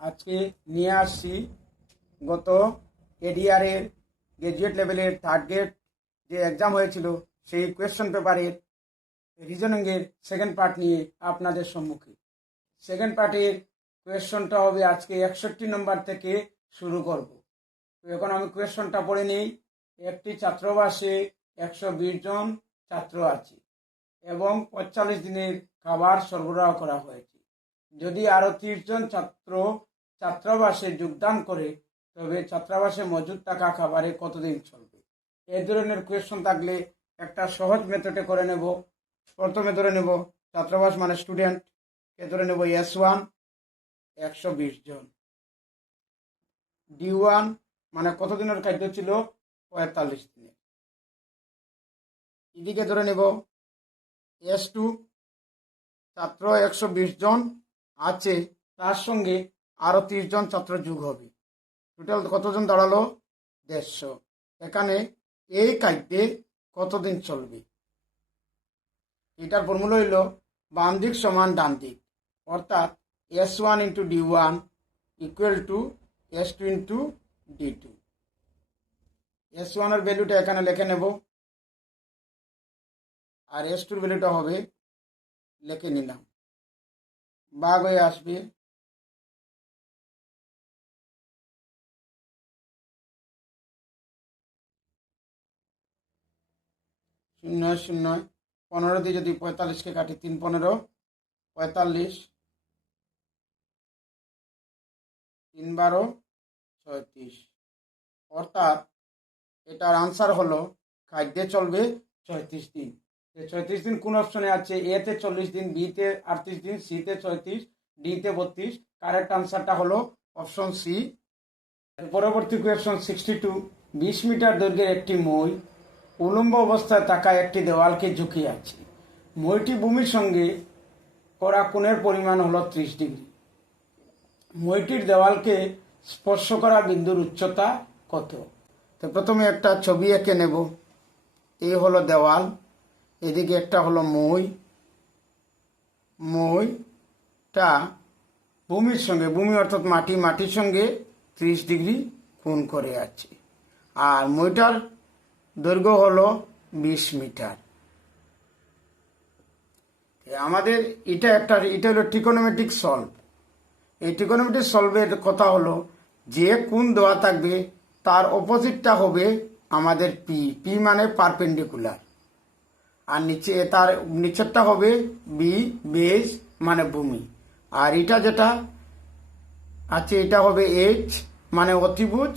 আজকে নিয়ে আসছি গত এডিআরের গ্রাজুয়েট লেভেলের থার্ড গ্রেড যে এক্সাম হয়েছিল সেই কোয়েশ্চন পেপারের রিজনিংয়ের সেকেন্ড পার্ট নিয়ে আপনাদের সম্মুখে। সেকেন্ড পার্টের কোয়েশ্চনটা হবে আজকে 61 নম্বর থেকে শুরু করব। তো এখন আমি কোয়েশ্চনটা পড়ে নেই। একটি ছাত্রাবাসে 120 জন ছাত্র আছে এবং 45 দিনের খাবার সরবরাহ করা হয়েছে। যদি আরো 30 জন ছাত্র ছাত্রাবাসে যোগদান করে তবে ছাত্রাবাসে মজুদ থাকা খাবারে কতদিন চলবে? এই ধরনের কোয়েশ্চন থাকলে একটা সহজ মেথডে করে নেব। প্রথমে ধরে নেব ছাত্রাবাস মানে স্টুডেন্ট, কে ধরে নেব S1 120 জন, D1 মানে কতদিনের খাদ্য ছিল 45 দিনের, এদিকে ধরে নেব S2 ছাত্র 120 জন আছে, তার সঙ্গে আরো 30 জন ছাত্র যোগ হবে, টোটাল কতজন দাঁড়ালো 150। এখানে এই খাদ্যে কতদিন চলবে? এটার ফর্মুলা হইল বাম দিক সমান ডান দিক, অর্থাৎ S1 into D1 equal to S2 into D2। S1 এর ভ্যালুটা এখানে লিখে নেব আর S2 এর ভ্যালুটা হবে লিখে নিলাম, ভাগ হয়ে আসবে 0 0 15 দিয়ে যদি 45-কে কাটি 3 15 45, 3 12 36, অর্থাৎ এটার আনসার হলো খাদ্যে চলবে 36 দিন। 36 দিন কোন অপশনে আছে? এ তে 40 দিন, বি তে 38 দিন, সি তে 36, ডি তে 32। কারেক্ট আনসারটা হলো অপশন সি। পরবর্তী কোয়েশ্চন 62। 20 মিটার দৈর্ঘ্যের একটি মই উলম্ব অবস্থায় থাকা একটি দেওয়ালকে ঝুঁকিয়ে আছে। মইটি ভূমির সঙ্গে করা কোণের পরিমাণ হলো 30 ডিগ্রি। মইটির দেওয়ালকে স্পর্শ করা বিন্দুর উচ্চতা কত? তো প্রথমে একটা ছবি এঁকে নেব। এই হলো দেওয়াল, এদিকে একটা হলো মই। মইটা ভূমির সঙ্গে, ভূমি অর্থাৎ মাটির সঙ্গে 30 ডিগ্রি কোণ করে আছে, আর মইটার দৈর্ঘ্য হলো 20 মিটার। আমাদের এটা হলো ট্রিকোনোমেট্রিক সলভ। এই ট্রিকোনোমেট্রিক সলভের কথা হলো যে কোণ দেওয়া থাকবে তার অপোজিটটা হবে আমাদের পি মানে পারপেন্ডিকুলার, আর নিচে তার নিচেরটা হবে বি বেস মানে ভূমি, আর এটা যেটা আছে এটা হবে এইচ মানে অতিভুজ।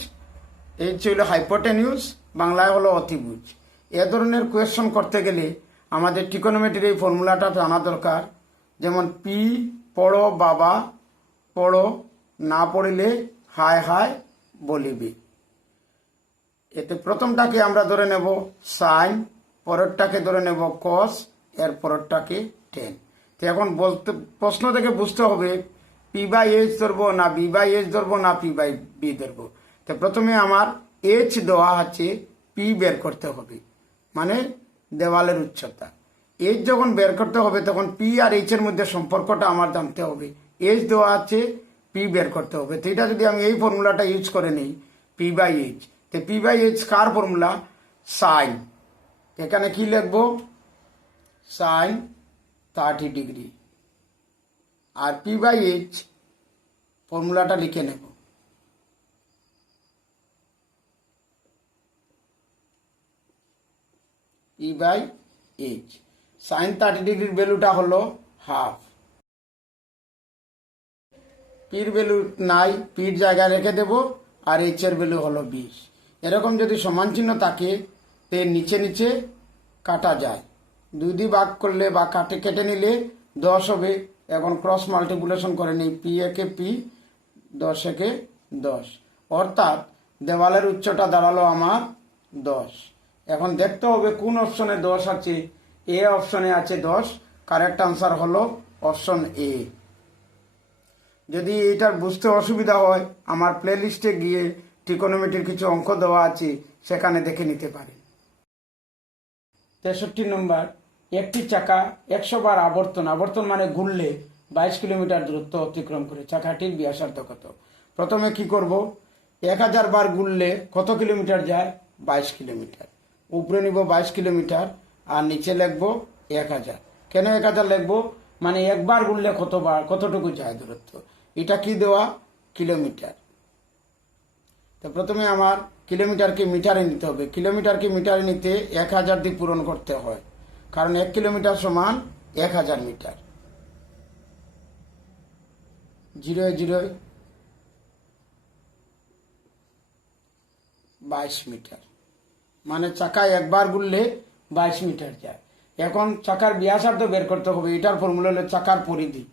এইচ হলো হাইপোটেনিউস, বাংলায় হলো অতিভুজ। এ ধরনের কোয়েশ্চন করতে গেলে আমাদের ট্রিকোনোমেট্রির এই ফর্মুলাটা জানা দরকার। যেমন পি পড়ো বাবা, পড়ো, না পড়িলে হায় হায় বলিবে। এতে প্রথমটাকে আমরা ধরে নেব সাইন, পরেরটাকে ধরে নেব কস, এর পরেরটাকে টেন। তো এখন প্রশ্ন থেকে বুঝতে হবে পি বাই এইচ ধরবো না বি বাই এইচ ধরবো না পি বাই বি ধরবো। তো প্রথমে আমার এইচ দেওয়া আছে, পি বের করতে হবে মানে দেওয়ালের উচ্চতা। এইচ যখন বের করতে হবে তখন পি আর এইচ এর মধ্যে সম্পর্কটা আমার জানতে হবে। এইচ দেওয়া আছে, পি বের করতে হবে। তো এটা যদি আমি এই ফর্মুলাটা ইউজ করে নিই পি বাই এইচ, তো পি বাই এইচ কার ফর্মুলা? সাইন। এখানে কি লিখবো? সাইন 30 ডিগ্রি, আর পি বাই এইচ ফর্মুলাটা লিখে নেব। পি বাই এইচ সাইন 30 ডিগ্রির ভ্যালুটা হলো হাফ। পির ভ্যালু নাই, পির জায়গায় রেখে দেব, আর এইচ এর ভ্যালু হলো 20। এরকম যদি সমান চিহ্ন থাকে তে নিচে নিচে কাটা যায়, 2 দিয়ে ভাগ করলে বা কেটে নিলে 10 হবে। এখন ক্রস মাল্টিপ্লিকেশন করে নিই, পি একে পি, 10 একে 10, অর্থাৎ দেওয়ালের উচ্চতা দাঁড়ালো আমার 10। এখন দেখতে হবে কোন অপশনে 10 আছে। এ অপশনে আছে 10, কারেক্ট আনসার হলো অপশন এ। যদি এইটার বুঝতে অসুবিধা হয় আমার প্লে লিস্টে গিয়ে ট্রিকোনোমেট্রির কিছু অঙ্ক দেওয়া আছে, সেখানে দেখে নিতে পারেন। 63 নম্বর। একটি চাকা 100 বার আবর্তন মানে ঘুরলে 22 কিলোমিটার দূরত্ব অতিক্রম করে। চাকাটির ব্যাসার্ধ কত? প্রথমে কি করব, 1000 বার গুললে কত কিলোমিটার যায়? 22 কিলোমিটার। উপরে নিব 22 কিলোমিটার আর নিচে লিখবো 1000। কেন 1000 লিখবো? মানে একবার গুললে কতটুকু যায় দূরত্ব, এটা কি দেওয়া? কিলোমিটার। তো প্রথমে আমার কিলোমিটারকে মিটারে নিতে হবে। কিলোমিটারকে মিটারে নিতে 1000 দিয়ে পূরণ করতে হয়, কারণ 1 কিলোমিটার সমান 1000 মিটার। 0 22 মিটার, মানে চাকায় একবার ঘুরলে 22 মিটার যায়। এখন চাকার ব্যাসার্ধ বের করতে হবে। এটার ফর্মুলা হলো চাকার পরিধি।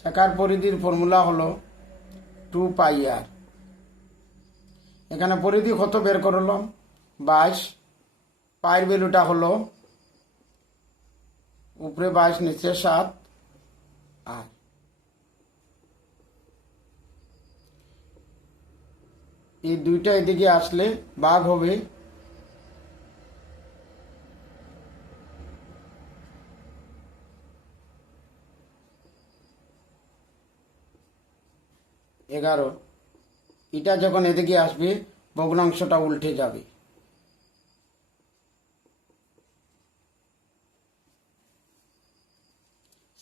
চাকার পরিধির ফর্মুলা হলো 2πr। এখানে পরিধি কত বের করলাম? 22। পায়ের ভ্যালুটা হলো উপরে 22 নিচে 7 আর এই দুইটা এদিকে আসলে ভাগ হবে 11। এটা যখন এদিকে আসবে ভগ্নাংশটা উল্টে যাবে।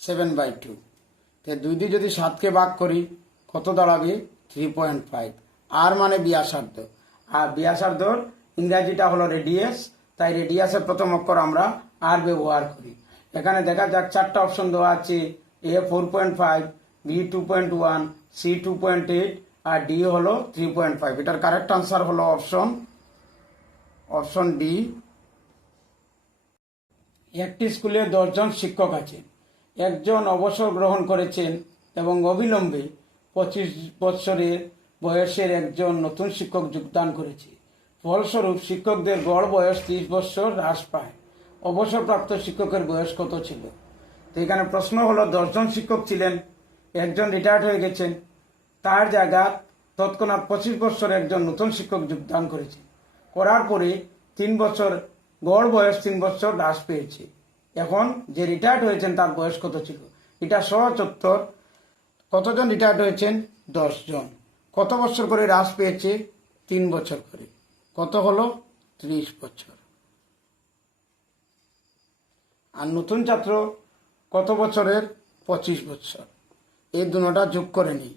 7/2। তো 2 দিয়ে যদি 7কে ভাগ করি কত দাঁড়াবে? 3.5। আর মানে ব্যাসার্ধ, আর ব্যাসার্ধর ইংরাজিটা হলো রেডিয়াস, তাই রেডিয়াসের প্রথম অক্ষর আমরা আর ব্যবহার করি। এখানে দেখা যাক 4টা অপশন দেওয়া আছে, এ 4.5, বি 2.1, সি 2.8 আর ডি হলো 3.5। এটার কারেক্ট আনসার হলো অপশন ডি। একটি স্কুলে 10 জন শিক্ষক আছেন। একজন অবসর গ্রহণ করেছেন এবং অবিলম্বে 25 বছরের বয়সের একজন নতুন শিক্ষক যোগদান করেছে। ফলস্বরূপ শিক্ষকদের গড় বয়স 30 বছর হ্রাস পায়। অবসরপ্রাপ্ত শিক্ষকের বয়স কত ছিল? তো এখানে প্রশ্ন হলো 10 জন শিক্ষক ছিলেন, একজন রিটায়ার্ড হয়ে গেছেন, তার জায়গা তৎক্ষণাৎ 25 বছর একজন নতুন শিক্ষক যোগদান করেছে। করার পরে 3 বছর গড় বয়স 3 বছর হ্রাস পেয়েছে। এখন যে রিটায়ার্ড হয়েছেন তার বয়স কত ছিল? এটা সহজ উত্তর। কতজন রিটায়ার্ড হয়েছেন? 10 জন। কত বছর করে হ্রাস পেয়েছে? 3 বছর করে। কত হলো? 30 বছর। আর নতুন ছাত্র কত বছরের? 25 বছর। এই দুটোটা যোগ করে নিই।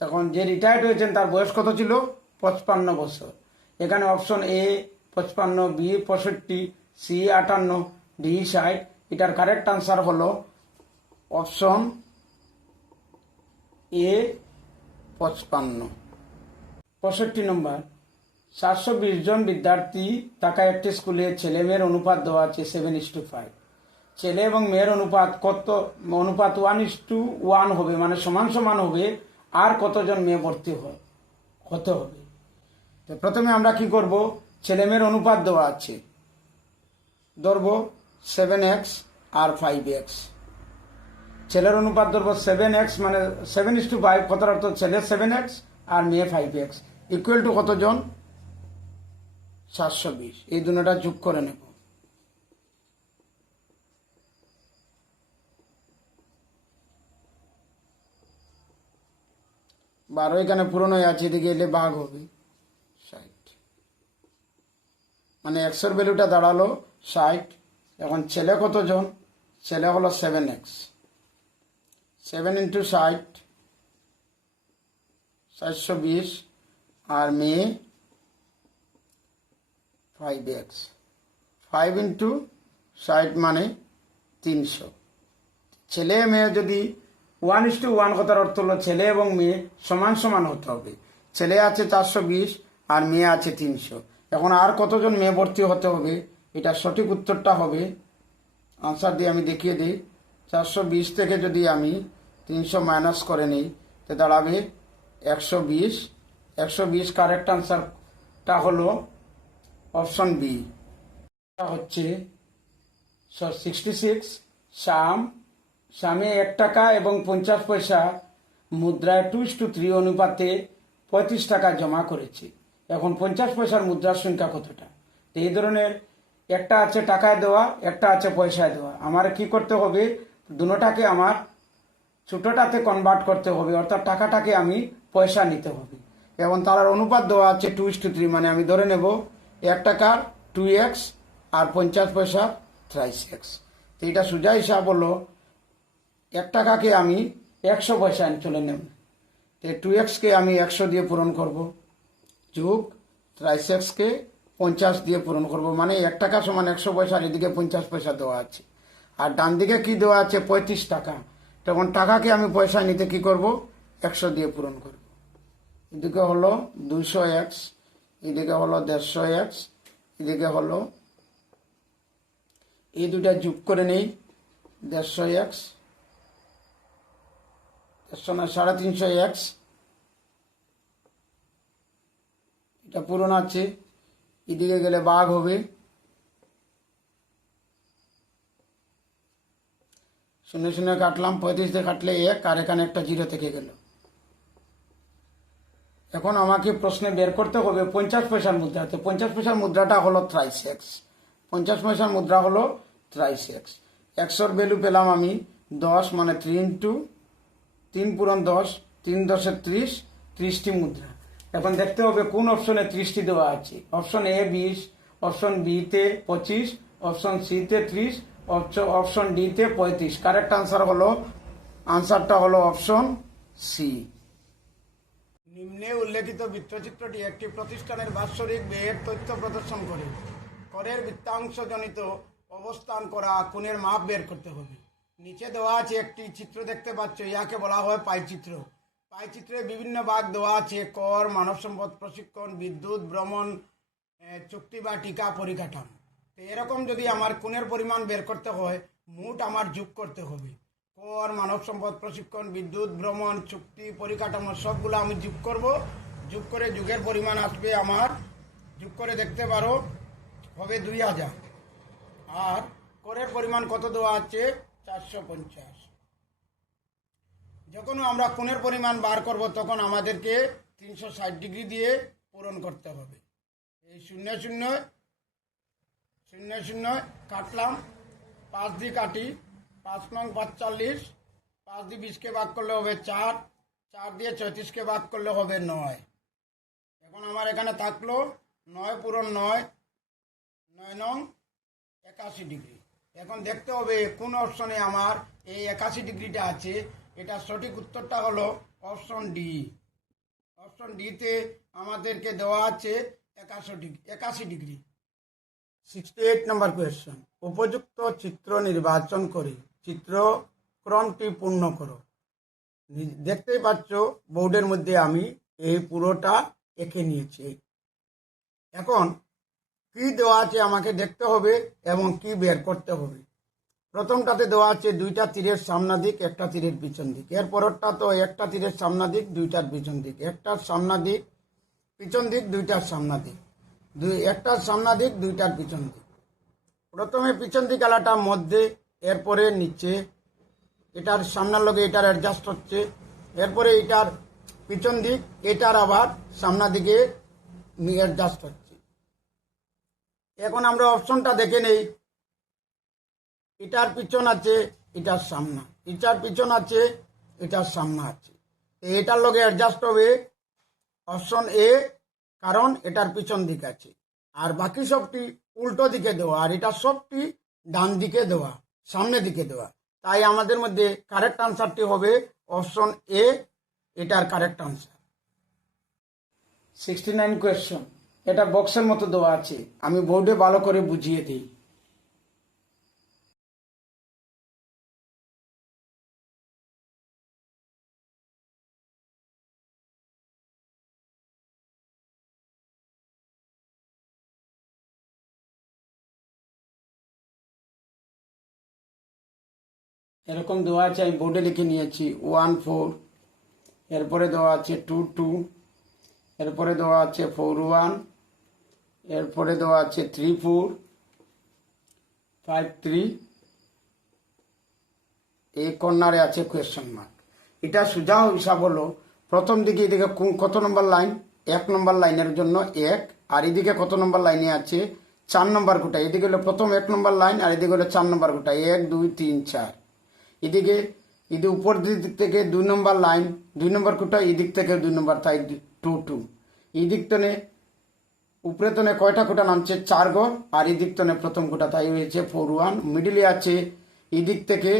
তখন যে রিটায়ার্ড হয়েছেন তার বয়স কত ছিল? 55 বছর। এখানে option A 55, B 65, C 58, D 60। এটার কারেক্ট আনসার হলো অপশন এ 55। 65 নম্বর, 720 জন বিদ্যার্থী থাকা একটি স্কুলে ছেলে মেয়ের অনুপাত দেওয়া আছে 7:5। ছেলে এবং মেয়ের অনুপাত কত? অনুপাত 1:1 হবে, মানে সমান সমান হবে। আর কতজন মেয়ে ভর্তি হতে হবে? তো প্রথমে আমরা কি করব, ছেলে মেয়ের অনুপাত দেওয়া আছে, ধরবো 7x আর 5x। ছেলের অনুপাত ধরবো 7x, মানে 7:5, কথার অর্থ ছেলে 7x আর মেয়ে 5x, ইকুয়াল টু কতজন? 720। এই দুটোটা যোগ করে নেব। বারো এখানে পূরণ হয়ে আছে, এদিকে এলে ভাগ হবে 60, মানে 100 ভ্যালুটা দাঁড়ালো 60। এখন ছেলে কতজন? ছেলে হলো 7x, 7 × 60 720, আর মেয়ে 5x, 5 × 60 মানে 300। ছেলে মেয়ে যদি 1:1, কথার অর্থ হলো ছেলে এবং মেয়ে সমান সমান হতে হবে। ছেলে আছে 420 আর মেয়ে আছে 300। এখন আর কতজন মেয়ে ভর্তি হতে হবে? এটা সঠিক উত্তরটা হবে, আনসার দিয়ে আমি দেখিয়ে দিই। 420 থেকে যদি আমি 300 মাইনাস করে নিই তো দাঁড়াবে 120। 120 কারেক্ট আনসারটা হলো অপশন বি, হচ্ছে 66। স্বামী 1 টাকা এবং 50 পয়সা মুদ্রায় 2:3 অনুপাতে 35 টাকা জমা করেছে। এখন 50 পয়সার মুদ্রার সংখ্যা কতটা। তো এই ধরনের একটা আছে টাকায় দেওয়া, একটা আছে পয়সায় দেওয়া। আমার কি করতে হবে, দুটোটাকে আমার ছোটটাতে কনভার্ট করতে হবে, অর্থাৎ টাকাটাকে আমি পয়সা নিতে হবে। এবং তার অনুপাত দেওয়া আছে 2:3, মানে আমি ধরে নেব 1 টাকার 2x আর 50 পয়সার 3x। তো এটা সোজা হিসাব হলো 1 টাকাকে আমি 100 পয়সা চলে নেব, তো 2x কে আমি 100 দিয়ে পূরণ করব, যোগ 3x কে 50 দিয়ে পূরণ করব, মানে 1 টাকা সমান 100 পয়সা, এদিকে 50 পয়সা দেওয়া আছে। আর ডান দিকে কি দেওয়া আছে, 35 টাকা। তখন টাকাকে আমি পয়সা নিতে কি করব, 100 দিয়ে পূরণ করব। এদিকে হলো 200x, এদিকে হলো 150x, এদিকে হলো এই দুটা যোগ করে নেই, 150x, 350x, এটা পূরণ আছে। এদিকে গেলে ভাগ হবে, 0 0 কাটলাম, 35 দিয়ে কাটলে 1, আর এখানে একটা 0 থেকে গেল। এখন আমাকে প্রশ্নে বের করতে হবে 50 পয়সার মুদ্রা। তো 50 পয়সার মুদ্রাটা হলো 3x, 50 পয়সার মুদ্রা হলো 3x। 100 ভ্যালু পেলাম আমি 10, মানে 3 ইন্টু 3 পূরণ 10, 3 10 30, 30টি মুদ্রা। এখন দেখতে হবে কোন অপশনে 30টি দেওয়া আছে। অপশন এ 20, অপশন বি তে 25, অপশন সি তে 30, অপশন ডি তে 35। কারেক্ট আনসারটা হলো অপশন সি। নিম্নে উল্লেখিত বৃত্তচিত্রটি একটি প্রতিষ্ঠানের বাৎসরিক ব্যয়ের তথ্য প্রদর্শন করে। করের বৃত্তাংশজনিত অবস্থান করা কোণের মাপ বের করতে হবে। নিচে দেওয়া আছে একটি চিত্র দেখতে পাচ্ছ, ইয়াকে বলা হয় পাই চিত্র। পাই চিত্রে বিভিন্ন ভাগ দেওয়া আছে: কর, মানব সম্পদ, প্রশিক্ষণ, বিদ্যুৎ, ভ্রমণ, চুক্তি বা টিকা, পরিকাঠামো। তো এরকম যদি আমার কোণের পরিমাণ বের করতে হয়, মোট আমার যোগ করতে হবে। কর, মানব সম্পদ, প্রশিক্ষণ, বিদ্যুৎ, ভ্রমণ, চুক্তি, পরিকাঠামো সবগুলো আমি যোগ করব। যোগ করে যোগের পরিমাণ আসবে আমার, যোগ করে দেখতে পারো, হবে 2000। আর করের পরিমাণ কত দেওয়া আছে, 450। যখন আমরা কোণের পরিমাণ বার করব তখন আমাদেরকে 360 ডিগ্রি দিয়ে পূরণ করতে হবে। এই 0 0 0 0 কাটলাম, 5 দিয়ে কাটি, 5 নং 45, 5 দিয়ে 20কে ভাগ করলে হবে 4, 4 দিয়ে 34কে ভাগ করলে হবে 9। এখন আমার এখানে থাকলো 9 পূরণ 9, 9 নং 81 ডিগ্রি। এখন দেখতে হবে কোন অপশনে আমার এই 81 ডিগ্রিটা আছে। এটা সঠিক উত্তরটা হলো অপশন ডি। অপশন ডিতে আমাদেরকে দেওয়া আছে 81 ডিগ্রি। 68 নম্বর কোয়েশ্চন, উপযুক্ত চিত্র নির্বাচন করে চিত্রক্রমটি পূর্ণ করো। দেখতেই পাচ্ছ বোর্ডের মধ্যে আমি এই পুরোটা এঁকে নিয়েছি। এখন কি দেওয়া আছে আমাকে দেখতে হবে এবং কি বের করতে হবে। প্রথমটাতে দেওয়া আছে 2টা তীরের সামনা দিক, একটা তীরের পিছন দিক। এর পরেরটা তো একটা তীরের সামনা দিক, 2টার পিছন দিক, একটার সামনা দিক, পিছন দিক, 2টার সামনা দিক, একটার সামনা দিক, 2টার পিছন দিক। প্রথমে পিছন দিক আলাটা মধ্যে, এরপরে নিচে, এটার সামনার লগে এটার অ্যাডজাস্ট হচ্ছে, এরপরে এটার পিছন দিক, এটার আবার সামনা দিকে অ্যাডজাস্ট হচ্ছে। এখন আমরা অপশনটা দেখে নেই। এটার পিছন আছে, এটার সামনা, এটার পিছন আছে, এটার সামনা আছে। এটার লগে অ্যাডজাস্ট হবে অপশন এ, কারণ এটার পিছন দিক আছে। আর বাকি সবটি উল্টো দিকে দেওয়া, আর এটা সবটি ডান দিকে দেওয়া, সামনে দিকে দেওয়া। তাই আমাদের মধ্যে কারেক্ট আনসারটি হবে অপশন এ, এটার কারেক্ট আনসার। 69 কোয়েশ্চন, এটা বক্সের মতো দেওয়া আছে, আমি বোর্ডে ভালো করে বুঝিয়ে দিই। এরকম দেওয়া আছে, আমি বোর্ডে লিখে নিয়েছি 1 4, এরপরে দেওয়া আছে 2 2, এরপরে দেওয়া আছে 4 1, এরপরে দেওয়া আছে 3 4, 5 3, এই কর্নারে আছে কোয়েশ্চন মার্ক। এটা সোজা হিসাব হলো, প্রথম দিকে এদিকে কত নম্বর লাইন, 1 নম্বর লাইনের জন্য 1, আর এদিকে কত নম্বর লাইনে আছে 4 নম্বর গোটা। এদিকে হলো প্রথম 1 নম্বর লাইন, আর এদিকে হলো 4 নম্বর গোটা, 1 2 3 4। এদিকে উপর দিক থেকে 2 নম্বর লাইন, 2 নম্বর গোটা, এদিক থেকে 2 নম্বর, তাই 2 2। এই দিক তনে উপরে তনে কয়টা গোটা নামছে 4 ঘর, আর এই দিক তনে প্রথম গোটা, তাই হয়েছে 4 1। মিডিলে আছে এদিক থেকে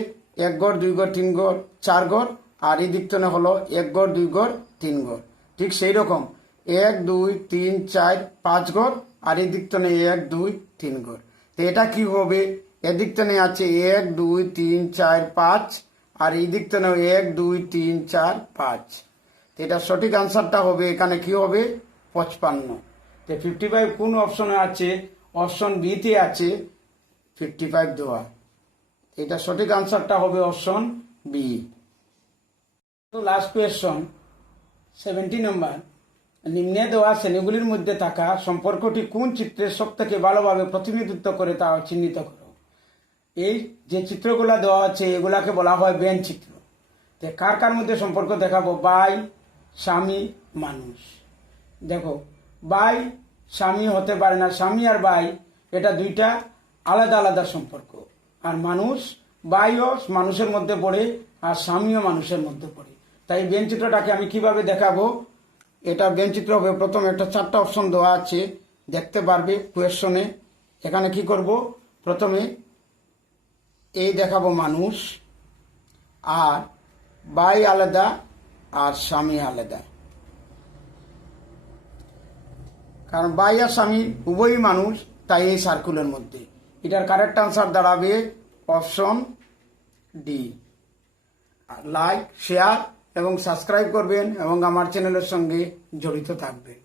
1 ঘর 2 ঘর 3 ঘর 4 ঘর, আর এই দিক তনে হলো 1 ঘর 2 ঘর 3 ঘর। ঠিক সেই রকম 1 2 3 4 5 ঘর, আর এই দিক তনে 1 2 3 ঘর। তো এটা কি হবে, এদিক তনে আছে 1 2 3 4 5, আর এই দিক তনে 1 2 3 4 5। তো এটা সঠিক আনসারটা হবে এখানে কি হবে 55। তো 55 কোন অপশনে আছে, অপশন বি তে আছে 55 দেওয়া। এটা সঠিক আনসারটা হবে অপশন বি। তো লাস্ট কোয়েশ্চন 70 নম্বর, নিম্নে দেওয়া শ্রেণীগুলির মধ্যে থাকা সম্পর্কটি কোন চিত্রের সব থেকে ভালোভাবে প্রতিনিধিত্ব করে তা চিহ্নিত করো। এই যে চিত্রগুলা দেওয়া আছে এগুলাকে বলা হয় বেন চিত্র। তো কার কার মধ্যে সম্পর্ক দেখাবো, ভাই স্বামী মানুষ। দেখো ভাই স্বামী হতে পারে না, স্বামী আর ভাই এটা দুইটা আলাদা আলাদা সম্পর্ক। আর মানুষ, ভাইও মানুষের মধ্যে পড়ে আর স্বামীও মানুষের মধ্যে পড়ে। তাই বেন চিত্রটাকে আমি কিভাবে দেখাবো, এটা বেন চিত্র হবে প্রথমে একটা 4টা অপশন দেওয়া আছে দেখতে পারবে কোয়েশ্চনে। এখানে কি করব, প্রথমে এই দেখাবো মানুষ, আর ভাই আলাদা আর স্বামী আলাদা, কারণ ভাই আর স্বামী উভয়ই মানুষ, তাই এই সার্কুলের মধ্যে। এটার কারেক্ট আনসার দাঁড়াবে অপশন ডি। লাইক শেয়ার এবং সাবস্ক্রাইব করবেন এবং আমার চ্যানেলের সঙ্গে জড়িত থাকবেন।